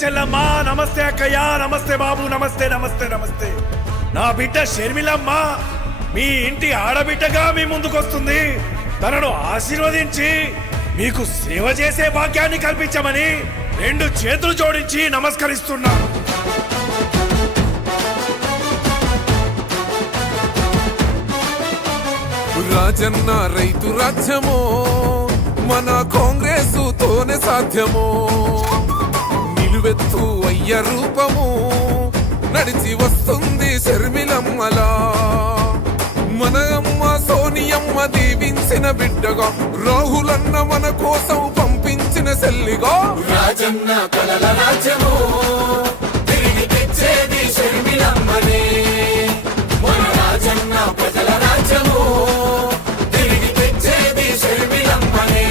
చెల్లమ్మ, నమస్తే అక్కయ్య, నమస్తే బాబు, నమస్తే నమస్తే నమస్తే. నా బిడ్డ షర్మిలమ్మ మీ ఇంటి ఆడబిడ్డగా మీ ముందుకొస్తుంది. తనను ఆశీర్వదించి మీకు సేవ చేసే భాగ్యాన్ని కల్పించమని 2 చేతులు జోడించి నమస్కరిస్తున్నా. రాజన్న రైతు రాజ్యమో మన కాంగ్రెస్ తోనే సాధ్యమో, నిలువెత్తు అయ్య రూపము నడిచి వస్తుంది షర్మిలమ్మలా. మన అమ్మ సోనియమ్మ దీవించిన బిడ్డగా, రాహులన్న మన కోసం పంపించిన సెల్లిగా, రాజన్న కలల రాజ్యము తిరిగి తెచ్చేది షర్మిలమ్మనే. మన రాజన్న ప్రజల రాజ్యము తిరిగి తెచ్చేది షర్మిలమ్మనే.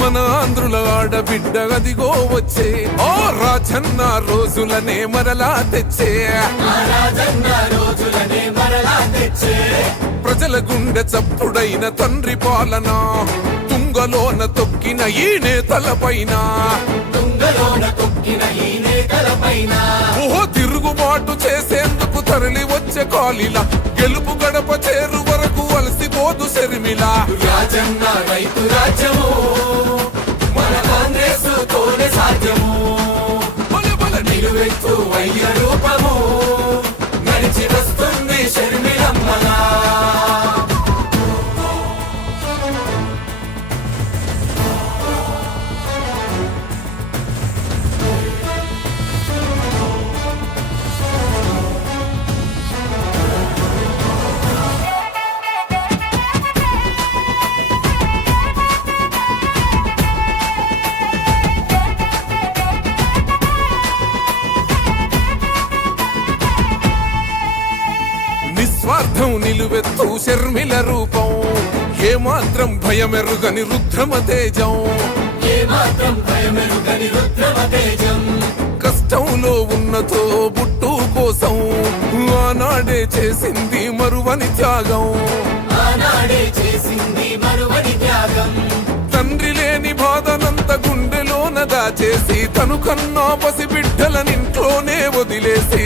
మన ఆంధ్రుల ఆడబిడ్డ అదిగో వచ్చే, ఓ రాజన్న రోజులనే మరలా తెచ్చే, రాజన్న రోజులనే మరలా తెచ్చే. ప్రజల గుండె చప్పుడైన తండ్రి పాలన, తుంగలోన తొక్కిన ఈ నేతలపైన, తుంగలోన తొక్కిన ఈ నేతలపైన, ఓహో తిరుగుబాటు చేసేందుకు తరలి వచ్చే కాలిలా, గెలుపు గడప చేరు వరకు అలసిపోదు షర్మిల. రాజన్న రైతు రాజ్యము మన కాంగ్రెస్ తోనే సాధ్యము. నిలువెత్తు అయ్య రూపము నడిచి వస్తుంది షర్మిలమ్మలా. నిస్వార్థం నిలువెత్తు షర్మిల రూపం, ఏమాత్రం భయమెరుగని రుద్రమ తేజం, ఏమాత్రం భయమెరుగని రుద్రమ తేజం. కష్టంలో ఉన్నతో బుట్టు కోసం ఆనాడే చేసింది మరువని త్యాగం, ఆనాడే చేసింది మరువని త్యాగం. తండ్రి లేని బాధనంత గుండెలోన దాచేసి, తను కన్నా పసి బిడ్డలనింట్లోనే వదిలేసి,